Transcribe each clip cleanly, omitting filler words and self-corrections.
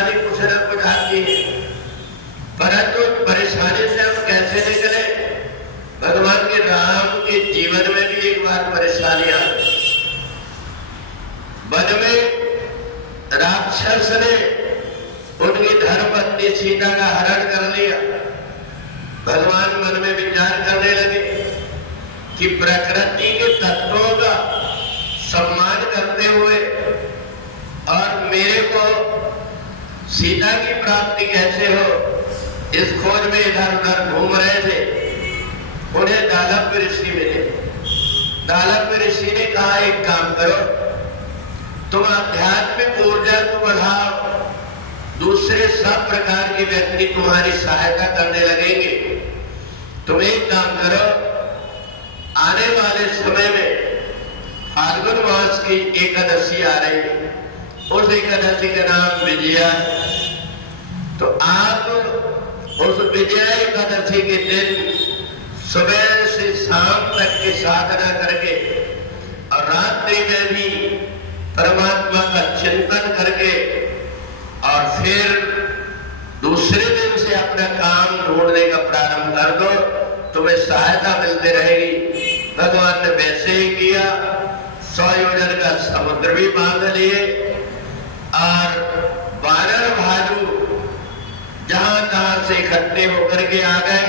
परेशानी कुछ न कुछ आती है, परंतु परेशानी से हम कैसे निकले? भगवान के राम के जीवन में भी एक बार परेशानी आ गई। वन में राक्षस ने उनकी धर्मपत्नी सीता का हरण कर लिया। भगवान मन में विचार करने लगे कि प्रकृति के तत्वों का सम्मान करते हुए और मेरे को सीता की प्राप्ति कैसे हो, इस खोज में इधर उधर घूम रहे थे। उन्हें दालव्य ऋषि मिले। दालव्य ऋषि ने कहा, एक काम करो, तुम आध्यात्मिक ऊर्जा को बढ़ाओ, दूसरे सब प्रकार के व्यक्ति तुम्हारी सहायता करने लगेंगे। तुम एक काम करो, आने वाले समय में फाल्गुन मास की एकादशी आ रही है, उस एकादशी का नाम विजया है। तो आप उस विजया एकादशी के दिन सुबह से शाम तक की साधना करके और रात्रि में भी परमात्मा का चिंतन करके और फिर दूसरे दिन से अपना काम ढूंढने का प्रारंभ कर दो, तुम्हें सहायता मिलती रहेगी। भगवान ने वैसे ही किया। 100 योजन का समुद्र भी बांध लिए और वानर भालू जहां तहां से इकट्ठे होकर के आ गए।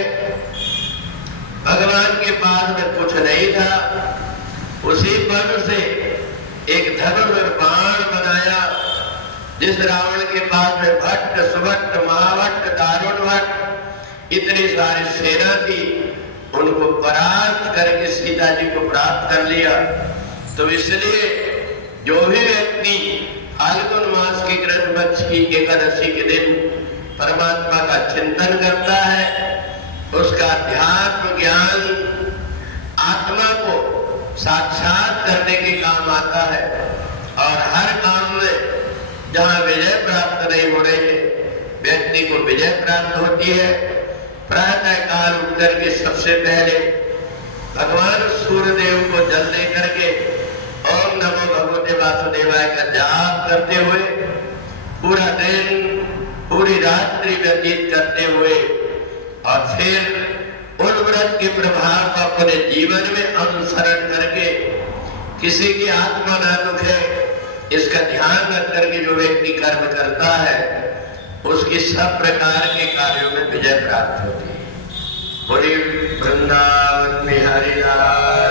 भगवान के पास में कुछ नहीं था, उसी वन से एक धनुष बाण बनाया। जिस रावण के पास में भट्ट, सुभट्ट, महाभट्ट, दारुण भट्ट इतनी सारी सेना थी, उनको परास्त करके सीता जी को प्राप्त कर लिया। तो इसलिए जो भी व्यक्ति फाल्गुन मास के कृष्ण पक्ष की एकादशी के दिन परमात्मा का चिंतन करता है, उसका अध्यात्म ज्ञान आत्मा को साक्षात करने के काम आता है। और हर काम में जहां विजय प्राप्त नहीं हो रही है, व्यक्ति को विजय प्राप्त होती है। प्रातः काल उठ करके सबसे पहले भगवान सूर्यदेव को जल दे करके ओम नमो भगवते वासुदेवाय का जाप करते हुए पूरा दिन पूरी रात्रि व्यतीत करते हुए और फिर उन व्रत के प्रभाव को अपने जीवन में अनुसरण करके किसी की आत्मा ना दुखे, इसका ध्यान रख करके जो व्यक्ति कर्म करता है उसकी सब प्रकार के कार्यों में विजय प्राप्त होती है। बोले वृंदावन बिहारी लाल।